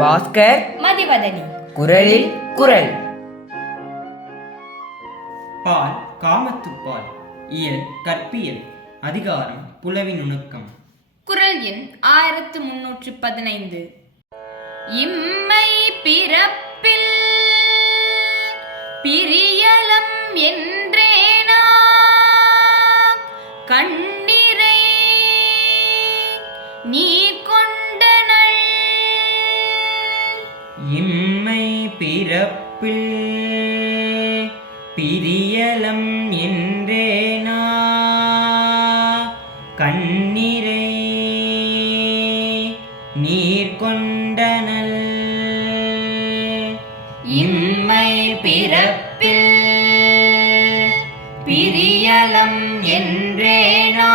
பாஸ்கர் மதிவதனி. குரலில் குரல். பால் காமத்துப்பால் இயல் கற்பியல் அதிகாரம் புலவி நுணுக்கம் குரல் எண் ஆயிரத்து முன்னூற்று பதினைந்து. இம்மை பிறப்பில் பிரியலம் என்றேனா கண்ணிரை நீர் இம்மை பிறப்பில் பிரியலம் என்றேனா கண்ணீரை நீர் கொண்டனல். இம்மை பிறப்பில் பிரியலம் என்றேனா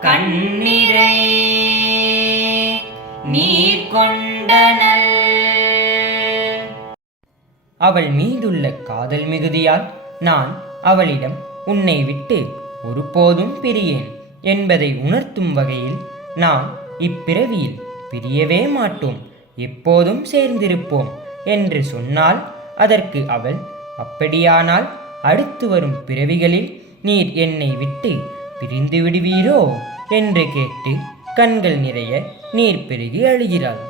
கண்ணீரை நீர் கொண்டனல். அவள் மீதுள்ள காதல் மிகுதியால் நான் அவளிடம் உன்னை விட்டு ஒருபோதும் பிரியேன் என்பதை உணர்த்தும் வகையில் நாம் இப்பிறவியில் பிரியவே மாட்டோம் எப்போதும் சேர்ந்திருப்போம் என்று சொன்னால் அதற்கு அவள் அப்படியானால் அடுத்து வரும் பிறவிகளில் நீர் என்னை விட்டு பிரிந்து விடுவீரோ? என்று கேட்டு கண்கள் நிறைய நீர் பெருகி அழுகிறாள்.